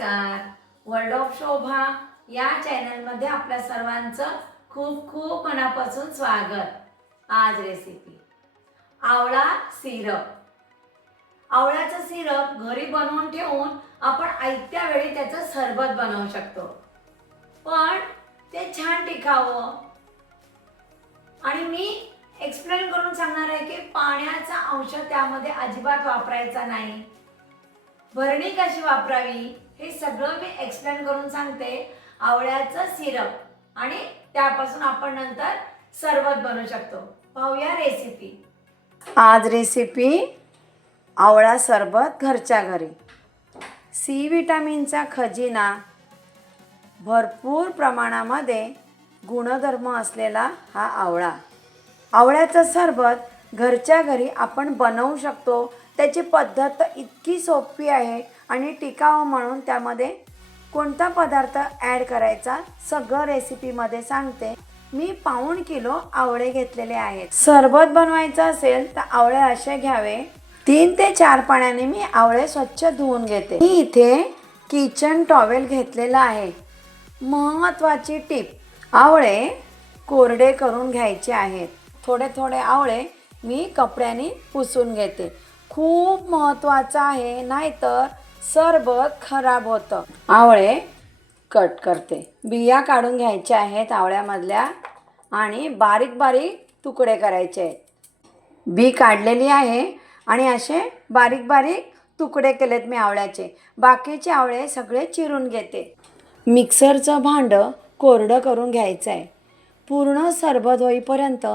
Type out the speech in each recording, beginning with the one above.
नमस्कार. World of शोभा या चॅनलमध्ये आपल्या सर्वांचं खूप खूप मनापासून स्वागत. आज रेसिपी आवळा सिरप आवळ्याचं सिरप घरी बनवून ठेवून आपण आयत्या वेळी त्याचं सरबत बनवू शकतो. पण ते छान टिकावं. आणि मी एक्सप्लेन करून सांगणार आहे की पाण्याचा अंश त्यामध्ये अजिबात वापरायचा नाही. भरणी कशी वापरावी? हे सगळं मी एक्सप्लेन करून सांगते. आवळ्याचं सिरप आणि त्यापासून आपण नंतर सरबत बनवू शकतो. पाहूया रेसिपी आज रेसिपी आवळा सरबत घरच्या घरी. सी विटामिनचा खजिना भरपूर प्रमाणामध्ये गुणधर्म असलेला हा आवळा. आवळ्याचं सरबत घरच्या घरी आपण बनवू शकतो. त्याची पद्धत इतकी सोपी आहे. आणि टिकावं म्हणून त्यामध्ये कोणता पदार्थ ॲड करायचा सगळं रेसिपीमध्ये सांगते. मी पाऊण किलो आवळे घेतलेले आहेत. सरबत बनवायचं असेल तर आवळे असे घ्यावे. तीन ते चार पाण्याने मी आवळे स्वच्छ धुवून घेते. मी इथे किचन टॉवेल घेतलेला आहे. महत्त्वाची टीप आवळे कोरडे करून घ्यायचे आहेत. थोडे थोडे आवळे मी कपड्याने पुसून घेते. खूप महत्त्वाचं आहे नाहीतर सरबत खराब होतं. आवळे कट करते. बिया काढून घ्यायच्या आहेत आवळ्यामधल्या आणि बारीक बारीक तुकडे करायचे आहेत. बी काढलेली आहे आणि असे बारीक बारीक तुकडे केलेत मी आवळ्याचे. बाकीचे आवळे सगळे चिरून घेते. मिक्सरचं भांडं कोरडं करून घ्यायचं आहे पूर्ण सरबत होईपर्यंत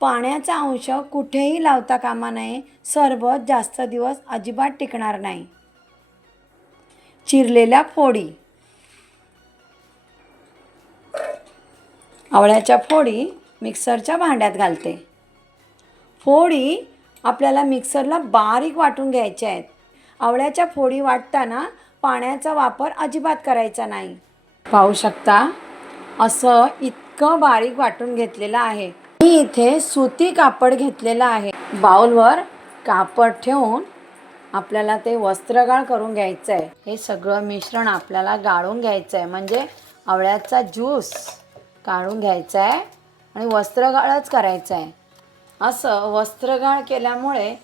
पाण्याचा अंश कुठेही लावता कामा नये. सरबत जास्त दिवस अजिबात टिकणार नाही. चिरलेल्या फोडी. आवळ्याच्या फोडी मिक्सरच्या भांड्यात घालते. फोडी आपल्याला मिक्सरला बारीक वाटून घ्यायच्या आहेत. आवळ्याच्या फोडी वाटताना पाण्याचा वापर अजिबात करायचा नाही. पाहू शकता असं इतकं बारीक वाटून घेतलेलं आहे. मी इथे सुती कापड घेतलेलं आहे. बाउलवर कापड ठेवून आपल्याला ते वस्त्रगाळ करून घ्यायचं आहे हे सगळं मिश्रण आपल्याला गाळून घ्यायचं आहे म्हणजे आवळ्याचा ज्यूस काढून घ्यायचा आहे आणि वस्त्रगाळच करायचं आहे असं वस्त्रगाळ केल्यामुळे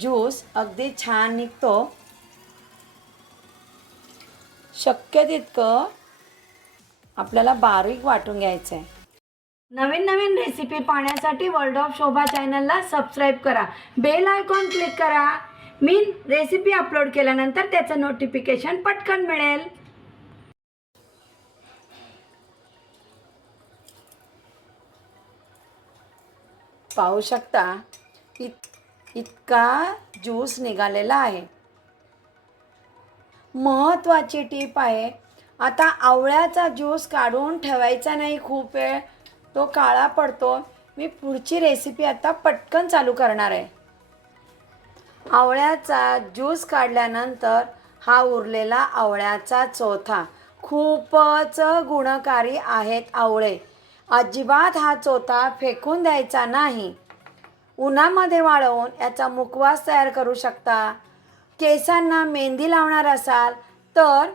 ज्यूस अगदी छान निघतो. शक्य तितकं आपल्याला बारीक वाटून घ्यायचं आहे नवीन नवीन रेसिपी पाहण्यासाठी वर्ल्ड ऑफ शोभा चॅनलला सबस्क्राईब करा. बेल आयकॉन क्लिक करा. मी रेसिपी अपलोड केल्यानंतर त्याचं नोटिफिकेशन पटकन मिळेल. पाहू शकता इत इतका ज्यूस निघालेला आहे. महत्त्वाची टीप आहे आता आवळ्याचा ज्यूस काढून ठेवायचा नाही खूप वेळ तो काळा पडतो. मी पुढची रेसिपी आता पटकन चालू करणार आहे. आवळ्याचा ज्यूस काढल्यानंतर हा उरलेला आवळ्याचा चोथा. खूपच गुणकारी आहेत आवळे. अजिबात हा चोथा फेकून द्यायचा नाही. उन्हामध्ये वाळवून याचा मुखवास तयार करू शकता. केसांना मेहंदी लावणार असाल तर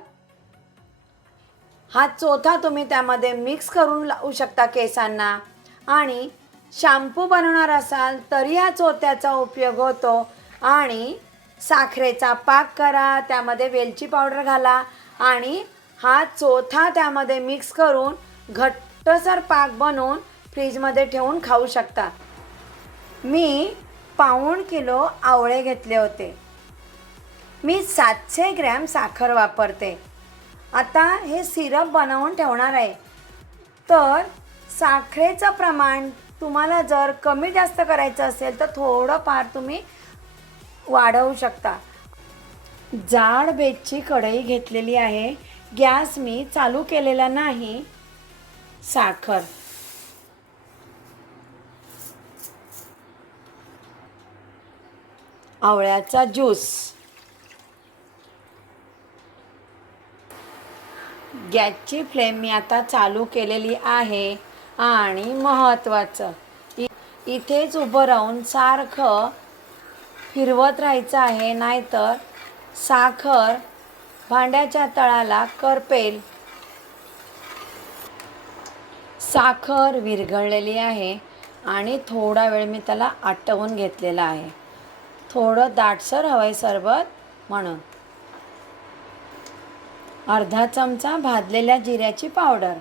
हा चोथा तुम्ही त्यामध्ये मिक्स करून लावू शकता केसांना. आणि शॅम्पू बनवणार असाल तरी या चोथ्याचा उपयोग होतो. आणि साखरेचा पाक करा त्यामध्ये वेलची पावडर घाला आणि हा चोथा त्यामध्ये मिक्स करून घट्टसर पाक बनवून फ्रीजमध्ये ठेवून खाऊ शकता. मी पाऊण किलो आवळे घेतले होते. मी सातशे ग्रॅम साखर वापरते. आता हे सिरप बनवून ठेवणार आहे. तर साखरेचं प्रमाण तुम्हाला जर कमी जास्त करायचं असेल तर थोडंफार तुम्ही वाढवू शकता. जाड बेतची कढई घेतलेली आहे. गॅस मी चालू केलेला नाही. साखर. आवळ्याचा ज्यूस. गॅसची फ्लेम मी आता चालू केलेली आहे आणि महत्त्वाचं. इथेच उभं राहून सारखं फिरवत राहायचं आहे नाहीतर साखर भांड्याच्या तळाला करपेल. साखर विरघळलेली आहे आणि थोडा वेळ मी त्याला आटवून घेतलेला आहे. थोडं दाटसर हवं आहे सरबत म्हणून. अर्धा चमचा भाजलेल्या जिऱ्याची पावडर.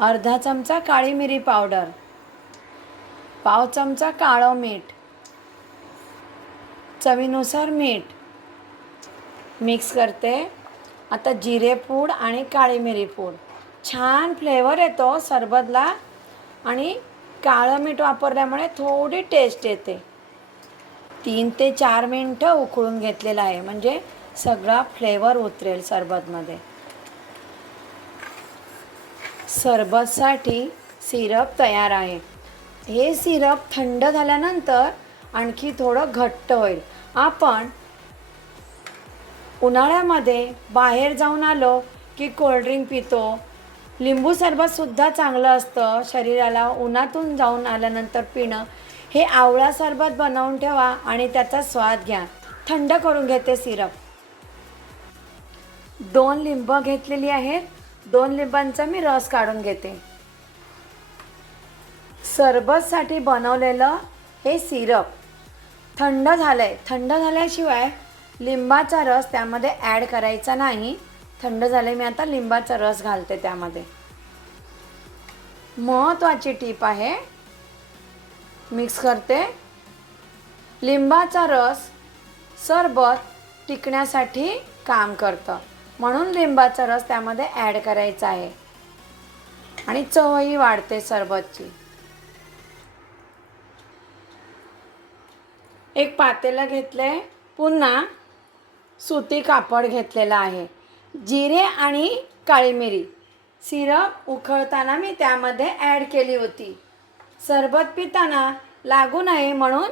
अर्धा चमचा काळी मिरी पावडर. पाव चमचा काळं मीठ. चवीनुसार मीठ मिक्स करते. आता जिरे पूड आणि काळी मिरी पूड. छान फ्लेवर येतो सरबतला आणि काळं मीठ वापरल्यामुळे थोडी टेस्ट येते. तीन ते चार मिनटं उकळून घेतलेलं आहे. म्हणजे सगळा फ्लेवर उतरेल सरबतमध्ये. सरबतसाठी सिरप तयार आहे. हे सिरप थंड झाल्यानंतर आणखी थोडं घट्ट होईल. आपण उन्हाळ्यामध्ये बाहेर जाऊन आलो की कोल्ड्रिंक पितो. लिंबू सरबतसुद्धा चांगलं असतं. शरीराला उन्हातून जाऊन आल्यानंतर पिणं. हे आवळा सरबत बनवून ठेवा आणि त्याचा स्वाद घ्या. थंड करून घेते सिरप. दोन लिंब घेतलेली आहेत. दोन लिंबांचा मी रस काढून घेते. सरबतसाठी बनवलेलं हे सिरप. थंड झालं आहे थंड झाल्याशिवाय लिंबाचा रस त्यामध्ये ॲड करायचा नाही. थंड झाले मी आता लिंबाचा रस घालते त्यामध्ये. महत्त्वाची टीप आहे मिक्स करते. लिंबाचा रस सरबत टिकण्यासाठी काम करतं. म्हणून लिंबाचा रस त्यामध्ये ॲड करायचा आहे. आणि चवही वाढते सरबतची. एक पातेलं घेतलंय. पुन्हा सुती कापड घेतलेलं आहे. जिरे आणि काळी मिरी. सिरप उकळताना मी त्यामध्ये ॲड केली होती. सरबत पिताना लागू नये म्हणून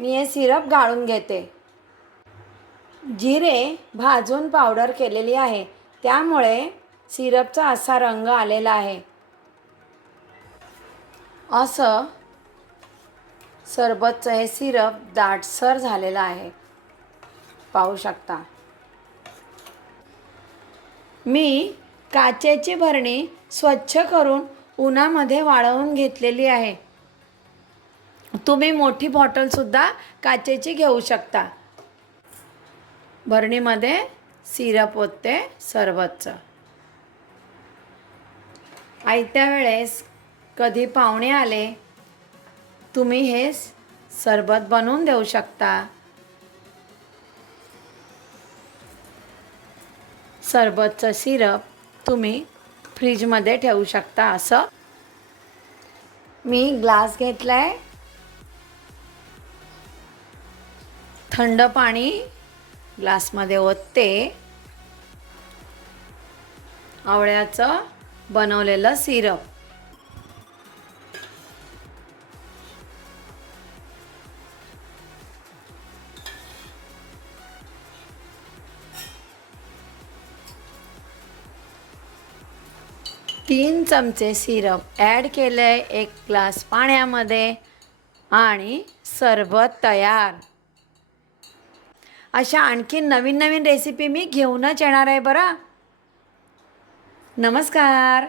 मी हे सिरप गाळून घेते. जिरे भाजून पावडर केलेली आहे. त्यामुळे सिरपचा असा रंग आलेला आहे. असं सरबतचं हे सिरप दाटसर झालेलं आहे. पाहू शकता. मी काचेची भरणी स्वच्छ करून उन्हामध्ये वाळवून घेतलेली आहे. तुम्ही मोठी बॉटलसुद्धा काचेची घेऊ शकता. भरणीमध्ये सिरप होते सरबतचं. आयत्या वेळेस कधी पाहुणे आले तुम्ही हे सरबत बनवून देऊ शकता. सरबतचं सिरप तुम्ही फ्रीजमध्ये ठेवू शकता असं मी ग्लास घेतला आहे थंड पाणी ग्लासमध्ये ओतते. आवळ्याचं बनवलेलं सिरप. तीन चमचे सिरप ॲड केलं आहे एक ग्लास पाण्यामध्ये आणि सरबत तयार. अशा आणखी नवीन नवीन रेसिपी मी घेऊनच येणार आहे बरं. नमस्कार.